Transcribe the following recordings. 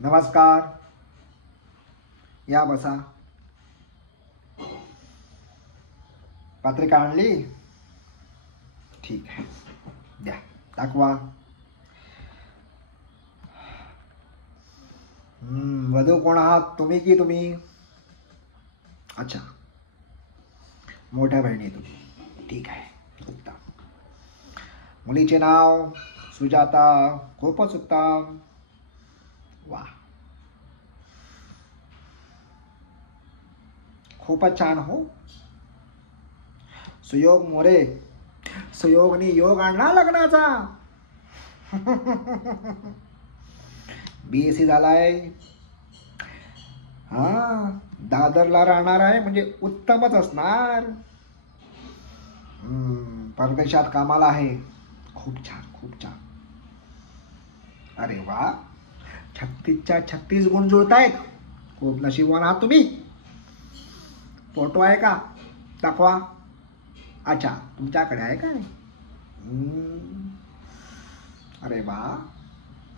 नमस्कार. या बसा. पत्रिका आणली? ठीक आहे, द्या दाखवा. वधू कोण आहात, तुम्ही की तुम्ही? अच्छा, मोठ्या बहिणी तुम्ही. ठीक आहे, उत्तम. मुलीचे नाव सुजाता. खूपच उत्तम. वा, खूपच छान हो. सुयोग मोरे. सुयोगनी योग आणला लग्नाचा. BSc झालाय. हा, दादरला राहणार आहे म्हणजे उत्तमच असणार. परदेशात कामाला आहे. खूप छान, खूप छान. अरे वा, 36च्या 36 गुण जुळतायत. खूप नशीबवान आहात तुम्ही. फोटो आहे का, दाखवा. अच्छा, तुमच्याकडे आहे काय? अरे वा,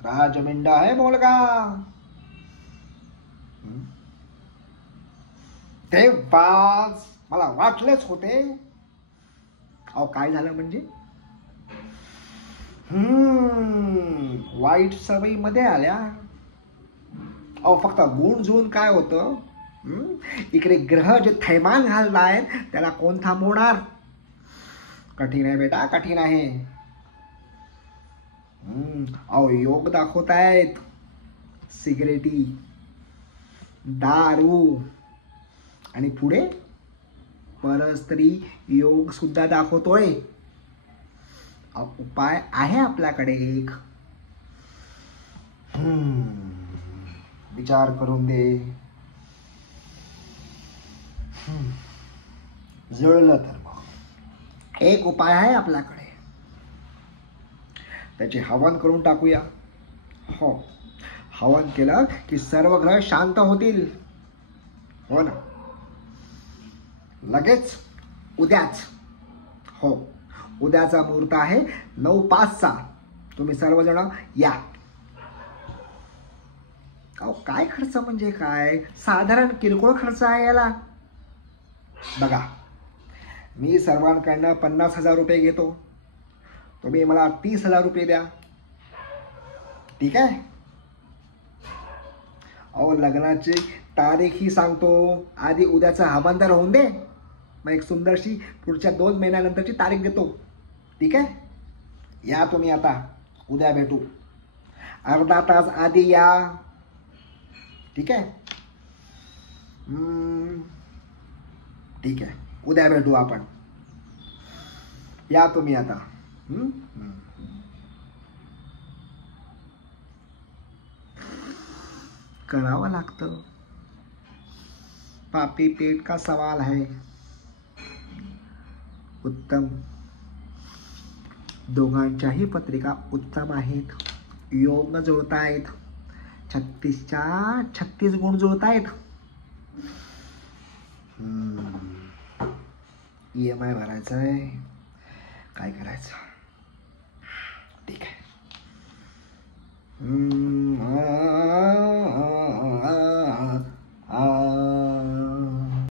राजमिंड आहे मुलगा. तेव्हाच मला वाटलेच होते. अहो काय झालं म्हणजे? वाईट सवयी मध्ये आल्या. अहो फक्त गुण जुळून काय होतं? इकडे ग्रह जे थैमान घालतायत त्याला कोण थांबवणार? कठीण आहे बेटा, कठीण आहे. अहो योग दाखवतायत. सिगरेटी, दारू आणि पुढे परस्त्री योग सुद्धा दाखवतोय. उपाय आहे आपल्याकडे एक. विचार करून दे. जुळलं तर मग एक उपाय आहे आपल्याकडे. त्याचे हवन करून टाकूया. हो, हवन केलं की सर्व ग्रह शांत होतील. हो ना, लगेच उद्याच. हो, उद्याचा मुहूर्त आहे 9:05चा. तुम्ही सर्वजण या. अहो काय खर्च म्हणजे काय, साधारण किरकोळ खर्च आहे याला. बघा, मी सर्वांकडनं 50,000 रुपये घेतो. तुम्ही मला 30,000 रुपये द्या. ठीक आहे? अहो लग्नाची तारीखही सांगतो. आधी उद्याचं हवन तर होऊन दे, मग एक सुंदरशी पुढच्या 2 महिन्यानंतरची तारीख देतो. ठीक आहे? या तुम्ही आता. उद्या भेटू. अर्धा तास आधी या. ठीक आहे? ठीक आहे, उद्या भेटू आपण. या तुम्ही आता. करावं लागतं. पापी पेट का सवाल है. उत्तम. दोघांच्याही पत्रिका उत्तम आहेत. योग जुळतायत. 36च्या 36 गुण जुळतायत. EMI भरायचा आहे. काय करायचं? ठीक आहे.